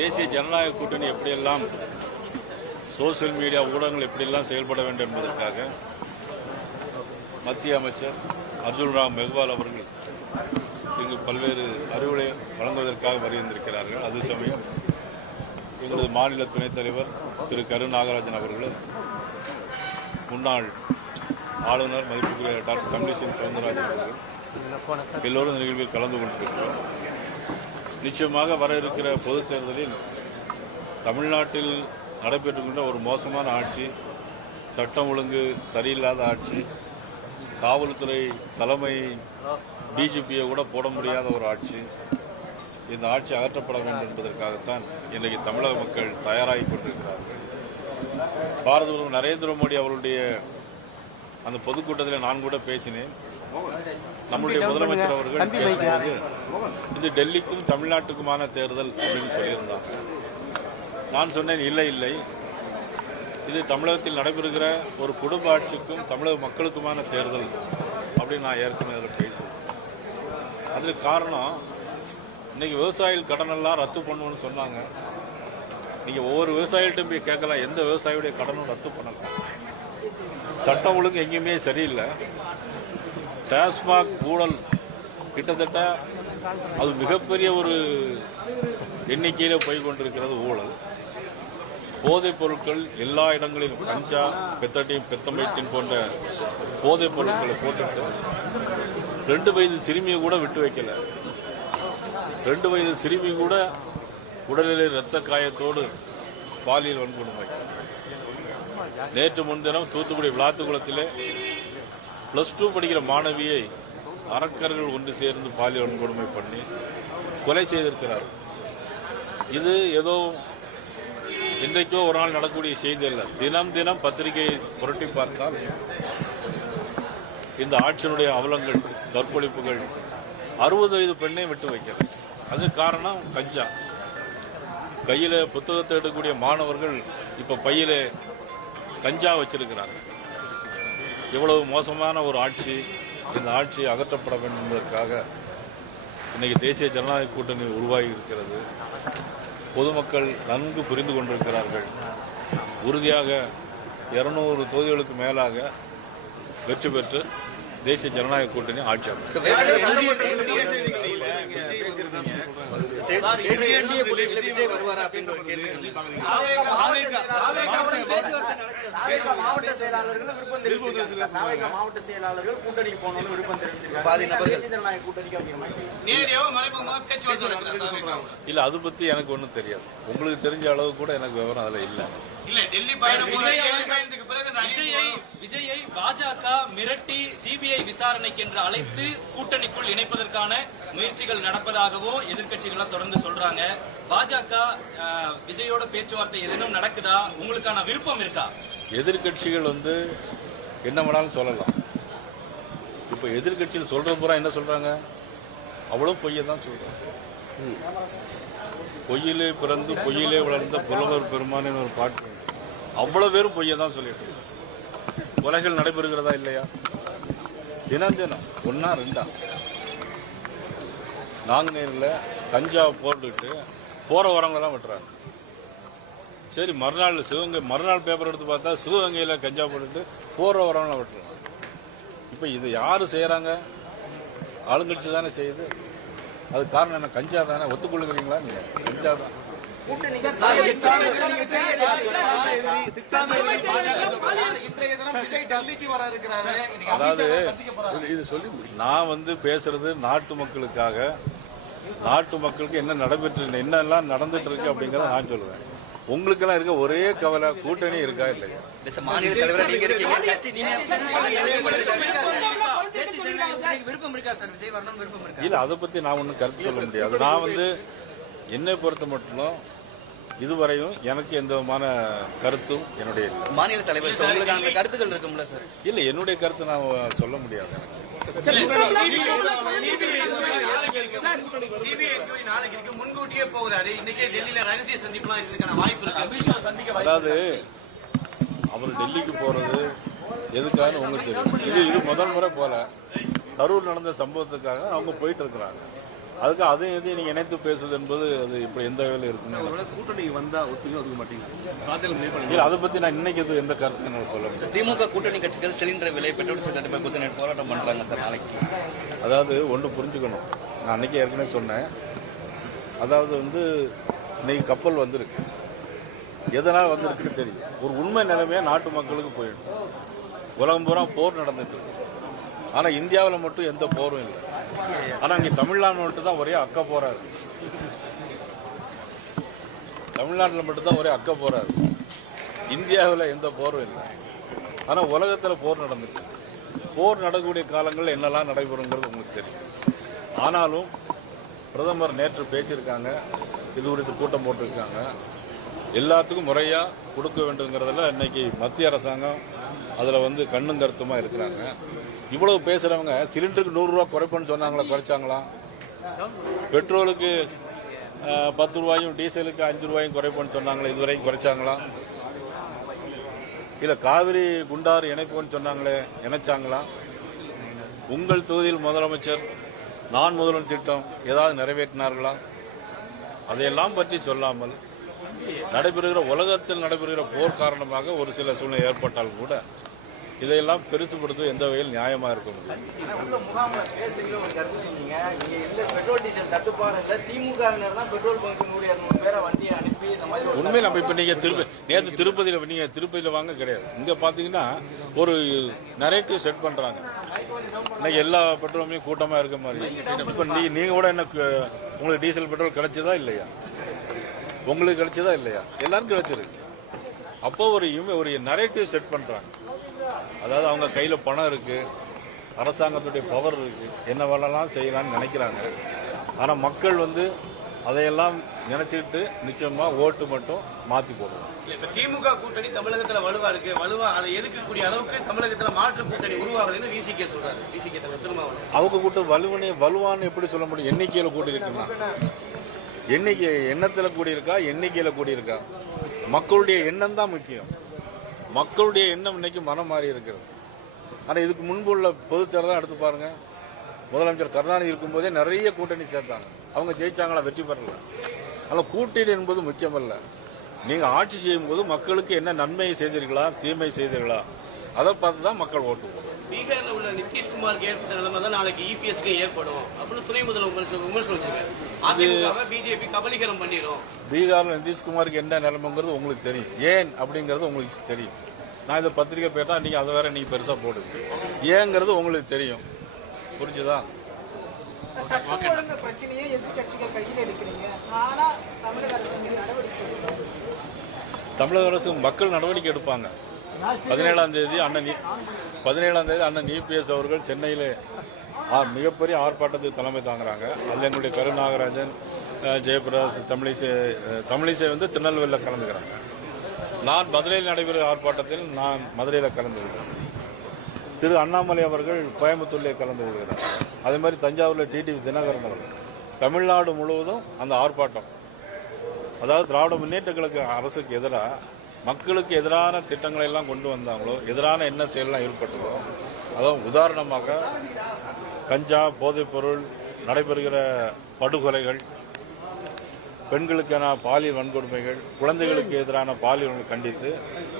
தேசிய ஜனநாயக கூட்டணி எப்படியெல்லாம் சோசியல் மீடியா ஊடகங்கள் எப்படியெல்லாம் செயல்பட வேண்டும் என்பதற்காக மத்திய அமைச்சர் அர்ஜுன் ராம் மெக்வால் அவர்கள் இங்கு பல்வேறு அறிவுரை வழங்குவதற்காக வருகின்றிருக்கிறார்கள். அதே சமயம் எங்களது மாநில துணைத் தலைவர் திரு கரு நாகராஜன் அவர்களும் முன்னாள் ஆளுநர் மதிப்புக்குரிய டாக்டர் தமிழிசை சவுந்தரராஜன் அவர்கள் எல்லோரும் இந்த நிகழ்வில் கலந்து கொண்டிருக்கிறோம். நிச்சயமாக வர இருக்கிற பொதுத் தேர்தலில் தமிழ்நாட்டில் நடைபெற்றுக்கொண்ட ஒரு மோசமான ஆட்சி, சட்டம் ஒழுங்கு சரியில்லாத ஆட்சி, காவல்துறை தலைமை டிஜிபியை கூட போட முடியாத ஒரு ஆட்சி, இந்த ஆட்சி அகற்றப்பட வேண்டும் என்பதற்காகத்தான் இன்றைக்கு தமிழக மக்கள் தயாராகி கொண்டிருக்கிறார்கள். பாரத பிரதமர் நரேந்திர மோடி அவருடைய அந்த பொதுக்கூட்டத்தில் நான் கூட பேசினேன். நம்முடைய முதலமைச்சர் அவர்கள் பேசும்போது இது டெல்லிக்கும் தமிழ்நாட்டுக்குமான தேர்தல் அப்படின்னு சொல்லியிருந்தாங்க. நான் சொன்னேன், இல்லை, இது தமிழகத்தில் நடைபெறுகிற ஒரு குடும்ப ஆட்சிக்கும் தமிழக மக்களுக்குமான தேர்தல் அப்படின்னு நான் ஏற்கனவே அதில் பேசுவேன். அதுக்கு காரணம், இன்னைக்கு விவசாயிகள் கடனெல்லாம் ரத்து பண்ணுவோம்னு சொன்னாங்க. நீங்க ஒவ்வொரு விவசாயிகிட்டும் போய் கேட்கலாம், எந்த விவசாயியுடைய கடனும் ரத்து பண்ணலாம். சட்டம் ஒழுங்கு எங்கேயுமே சரியில்லை. டாஸ்மாக் ஊழல் கிட்டத்தட்ட அது மிகப்பெரிய ஒரு எண்ணிக்கையில் போய் கொண்டிருக்கிறது ஊழல். போதைப் பொருட்கள் எல்லா இடங்களிலும் கஞ்சா, பெத்தமைட்டின் போன்ற போதைப் பொருட்களை போட்டுட்டு 2 வயது சிறுமியை கூட விட்டு வைக்கல. 2 வயது சிறுமி கூட உடலிலே இரத்த காயத்தோடு பாலியல் வன்கொடுமை. நேற்று முன்தினம் தூத்துக்குடி விளாத்துக்குளத்திலே +2 படிக்கிற மாணவியை அரக்கர்கள் ஒன்று சேர்ந்து பாலியல் வன்கொடுமை பண்ணி கொலை செய்திருக்கிறார். இது ஏதோ இன்றைக்கோ ஒரு நாள் நடக்கக்கூடிய செய்தி அல்ல. தினம் பத்திரிகையை புரட்டி பார்த்தால் இந்த ஆட்சியினுடைய அவலங்கள், கற்பழிப்புகள், 60 வயது பெண்ணை விட்டு வைக்கிறது. அது காரணம் கஞ்சா. கையில புத்தகத்தை எடுக்கக்கூடிய மாணவர்கள் இப்ப பையில கஞ்சா வச்சிருக்கிறாங்க. இவ்வளவு மோசமான ஒரு ஆட்சி, இந்த ஆட்சி அகற்றப்பட வேண்டும் என்பதற்காக இன்னைக்கு தேசிய ஜனநாயக கூட்டணி உருவாகி இருக்கிறது. பொதுமக்கள் நன்கு புரிந்து கொண்டிருக்கிறார்கள். உறுதியாக 200 தொகுதிகளுக்கு மேலாக வெற்றி பெற்று தேசிய ஜனநாயக கூட்டணி ஆட்சி மாவட்ட செயலாளர்கள் மாவட்ட செயலாளர்கள் கூட்டணிக்கு போகணும்னு விருப்பம் தெரிவிச்சிருக்காங்க. இல்ல, அது பத்தி எனக்கு ஒன்றும் தெரியாது. உங்களுக்கு தெரிஞ்ச அளவு கூட எனக்கு விவரம் அதுல இல்ல. விஜயை பாஜக மிரட்டி சிபிஐ விசாரணைக்கு என்று அழைத்து கூட்டணிக்குள் இணைப்பதற்கான முயற்சிகள் நடப்பதாகவும் எதிர்க்கட்சிகள் தொடர்ந்து சொல்றாங்க. பாஜக விஜயோட பேச்சுவார்த்தை எதுவும் நடக்குதா? உங்களுக்கான விருப்பம் இருக்கா? எதிர்க்கட்சிகள் என்ன வேணாலும் சொல்லலாம். இப்ப எதிர்க்கட்சியில் சொல்ற பூரா என்ன சொல்றாங்க? அவ்வளவு பொய்யை தான் சொல்றாங்க. பொய்யிலே பிறந்து பொய்யிலே வளர்ந்த புலவர் பெருமானு ஒரு பாட்டு, அவ்வளவு பேரும் பொய்யை தான் சொல்லிட்டு. கொலைகள் நடைபெறுகிறதா இல்லையா? தினம் 1 2 நாங்குநேரில் கஞ்சா போட்டுட்டு போற வரவங்கலாம் வெட்டுறாங்க. சரி, மறுநாள் பேப்பர் எடுத்து பார்த்தா சிவகங்கையில கஞ்சா போட்டுட்டு போற வரவங்களாம் வெட்டுறாங்க. இப்ப இது யாரு செய்யறாங்க? ஆளுங்கட்சி தானே செய்யுது. அது காரணம் என்ன? கஞ்சா தானே. ஒத்துக்கொள்ளுகிறீங்களா? நீங்க கஞ்சா தான். அதாவது இது சொல்லி நான் பேசுறது நாட்டு மக்களுக்காக, நாட்டு மக்களுக்கு என்ன என்னெல்லாம் நடந்துட்டு இருக்கு அப்படிங்கறத நான் சொல்றேன். உங்களுக்கு எல்லாம் இருக்க ஒரே கவலை, கூட்டணி இருக்கா இல்லையா? இல்ல, அதை பத்தி நான் ஒன்னும் கருத்து சொல்ல முடியாது. நான் என்னை பொறுத்த மட்டும் இதுவரையும் எனக்கு எந்த விதமான கருத்தும் என்னுடைய மாநில தலைவர் கருத்துக்கள் இருக்கும்ல சார்? இல்ல, என்னுடைய கருத்து நான் சொல்ல முடியாது. அதாவது அவர் டெல்லிக்கு போறது எதுக்காக உங்களுக்கு தெரியும். இது முதல் முறை போல கரூர் நடந்த சம்பவத்துக்காக அவங்க போயிட்டு இருக்கிறாங்க. அதுக்கு அதையும் இதையும் நீங்க இணைத்து பேசுவது என்பது அது இப்படி எந்த வேலை இருக்குன்னு கூட்டணி வந்தா ஒத்துக்க மாட்டீங்க. இல்ல, அதை பத்தி நான் இன்னைக்கு எந்த கருத்து நான் சொல்ல முடியும். திமுக கூட்டணி கட்சிகள் சிலிண்டர் விலை பெட்ரோல் தட்டுப்பாடு குறித்து போராட்டம் பண்றாங்க சார் நாளைக்கு. அதாவது ஒன்று புரிஞ்சுக்கணும், நான் அன்னைக்கு ஏற்கனவே சொன்னேன். அதாவது இன்னைக்கு கப்பல் வந்திருக்கு, எதனால் வந்திருக்குன்னு தெரியும். ஒரு உண்மை நிலைமையா நாட்டு மக்களுக்கு போயிடுச்சு. உலகம் பூரா போர் நடந்துட்டு இருக்கு. ஆனா இந்தியாவில் மட்டும் எந்த போரும் இல்லை. ஆனா இங்க தமிழ்நாடு மட்டும் தான் ஒரே அக்க போராரு. தமிழ்நாட்டில் மட்டும்தான் ஒரே அக்க போராரு. இந்தியாவில் எந்த போரும் இல்லை. ஆனா உலகத்துல போர் நடந்துட்டு, போர் நடக்கக்கூடிய காலங்கள் என்னெல்லாம் நடைபெறுங்கிறது உங்களுக்கு தெரியும். ஆனாலும் பிரதமர் நேற்று பேசியிருக்காங்க, இது குறித்து கூட்டம் போட்டிருக்காங்க. எல்லாத்துக்கும் முறையா கொடுக்க வேண்டுங்கிறதுல இன்னைக்கு மத்திய அரசாங்கம் அதுல கண்ணும் கருத்துமா இருக்கிறாங்க. இவ்வளவு பேசுறவங்க சிலிண்டருக்கு 100 ரூபாய் குறைப்புன்னு சொன்னாங்களா, குறைச்சாங்களா? பெட்ரோலுக்கு 10 ரூபாயும் டீசலுக்கு 5 ரூபாயும் குறைப்புன்னு சொன்னாங்களா, இதுவரைக்கும் குறைச்சாங்களா? இல்ல காவிரி குண்டாறு இணைப்புன்னு சொன்னாங்களே, இணைச்சாங்களா? உங்கள் தொகுதியில் முதலமைச்சர் நான் முதல்வன் திட்டம் ஏதாவது நிறைவேற்றினார்களா? அதையெல்லாம் பற்றி சொல்லாமல் நடைபெறுகிற உலகத்தில் நடைபெறுகிற போர் காரணமாக ஒரு சில சூழ்நிலை ஏற்பட்டால் கூட இதையெல்லாம் பெருசுபடுத்துவது எந்த வகையில் நியாயமா இருக்க முடியும்? உண்மையில் நம்ம இப்ப நீங்க நேற்று திருப்பதியில வாங்க கிடையாது. இங்க பாத்தீங்கன்னா ஒரு நரேட்டிவ் செட் பண்றாங்க. இன்னைக்கு எல்லா பெட்ரோலுமே கூட்டமா இருக்க மாதிரி. இப்ப நீங்க கூட என்ன உங்களுக்கு டீசல் பெட்ரோல் கிடைச்சதா இல்லையா? உங்களுக்கு கிடைச்சதா இல்லையா? எல்லாரும் கிடைச்சிருக்கு. அப்போ ஒரு நரேட்டிவ் செட் பண்றாங்க. அதாவது அவங்க கையில பணம் இருக்கு, அரசாங்கத்துடைய பவர் இருக்கு, என்ன வேலைலாம் செய்யலாம்னு நினைக்கிறாங்க. ஆனா மக்கள் அதையெல்லாம் நினைச்சுக்கிட்டு நிச்சயமா ஓட்டு மட்டும் மாத்தி போடுவோம். திமுக கூட்டணி தமிழகத்துல வலுவா இருக்கு, வலுவா அதை எதிர்க்கக்கூடிய அளவுக்கு தமிழகத்துல மாற்று கூட்டணி உருவாகுதுன்னு விசிகே சொல்றாரு. விசிகே திருமாவளவன் அவங்க கூட்டம் வலுவான்னு எப்படி சொல்ல முடியும்? எண்ணிக்கையில கூடி இருக்குன்னா எண்ணத்துல கூடியிருக்கா, எண்ணிக்கையில கூடியிருக்கா? மக்களுடைய எண்ணம் தான் முக்கியம். மக்களுடைய எண்ணம் இன்னைக்கு மனம் மாறி இருக்கிறது. ஆனா இதுக்கு முன்பு உள்ள பொதுத் தேர்தல் எடுத்து பாருங்க. முதலமைச்சர் கருணாநிதி இருக்கும்போதே நிறைய கூட்டணி சேர்த்தாங்க. அவங்க ஜெயிச்சாங்களா? வெற்றி பெறல. ஆனா கூட்டணி என்பது முக்கியமல்ல. நீங்க ஆட்சி செய்யும் போது மக்களுக்கு என்ன நன்மை செய்தீர்களா, தீமை செய்தீர்களா, அதை பார்த்துதான் மக்கள் ஓட்டு போடுவாங்க. பீகார்ல உள்ள நிதிஷ்குமாருக்கு ஏற்பட்ட நிலைமை தான் நாளைக்கு இபிஎஸ்க்கு ஏற்படும் அப்படின்னு துணை முதல்வர் விமர்சனம் வச்சிருக்காரு. அதிமுக பிஜேபி கபலீகரம் பண்ணிடும். பீகார்ல நிதிஷ்குமாருக்கு என்ன நிலைமைங்கிறது உங்களுக்கு தெரியும். ஏன் அப்படிங்கறது உங்களுக்கு தெரியும். நான் இதை பத்திரிகை போட்டா நீங்க அதை வேற நீங்க பெருசா போடுங்க. ஏங்கிறது உங்களுக்கு தெரியும். புரிஞ்சுதா? பிரச்சனையே எதிர்கட்சிகள் கையில் எடுக்கிறீங்க. ஆனா தமிழக அரசு மக்கள் நடவடிக்கை எடுப்பாங்க. 17ஆம் தேதி அண்ணன் இபிஎஸ் அவர்கள் சென்னையில மிகப்பெரிய ஆர்ப்பாட்டத்துக்கு தலைமை தாங்குறாங்க. அதில் எங்களுடைய கருநாகராஜன், ஜெயபிரகாஷ், தமிழிசை திருநெல்வேலியில் கலந்துக்கிறாங்க. நான் மதுரையில் நடைபெறும் ஆர்ப்பாட்டத்தில் நான் மதுரையில் கலந்து கொள்கிறேன். திரு அண்ணாமலை அவர்கள் கோயம்புத்தூரிலே கலந்து கொள்கிறார். அதே மாதிரி தஞ்சாவூரில் டிடிவி தினகரன் அவர்கள். தமிழ்நாடு முழுவதும் அந்த ஆர்ப்பாட்டம், அதாவது திராவிட முன்னேற்ற கழக அரசுக்கு எதிராக மக்களுக்கு எதிரான திட்டங்களை எல்லாம் கொண்டு வந்தாங்களோ, எதிரான என்ன செயலாம் ஏற்பட்டதோ, அதாவது உதாரணமாக கஞ்சா, போதைப்பொருள், நடைபெறுகிற படுகொலைகள், பெண்களுக்கான பாலியல் வன்கொடுமைகள், குழந்தைகளுக்கு எதிரான பாலியல் கண்டித்து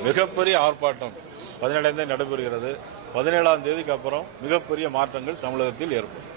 மிகப்பெரிய ஆர்ப்பாட்டம் 17ஆம் தேதி நடைபெறுகிறது. 17ஆம் தேதிக்கு அப்புறம் மிகப்பெரிய மாற்றங்கள் தமிழகத்தில் ஏற்படும்.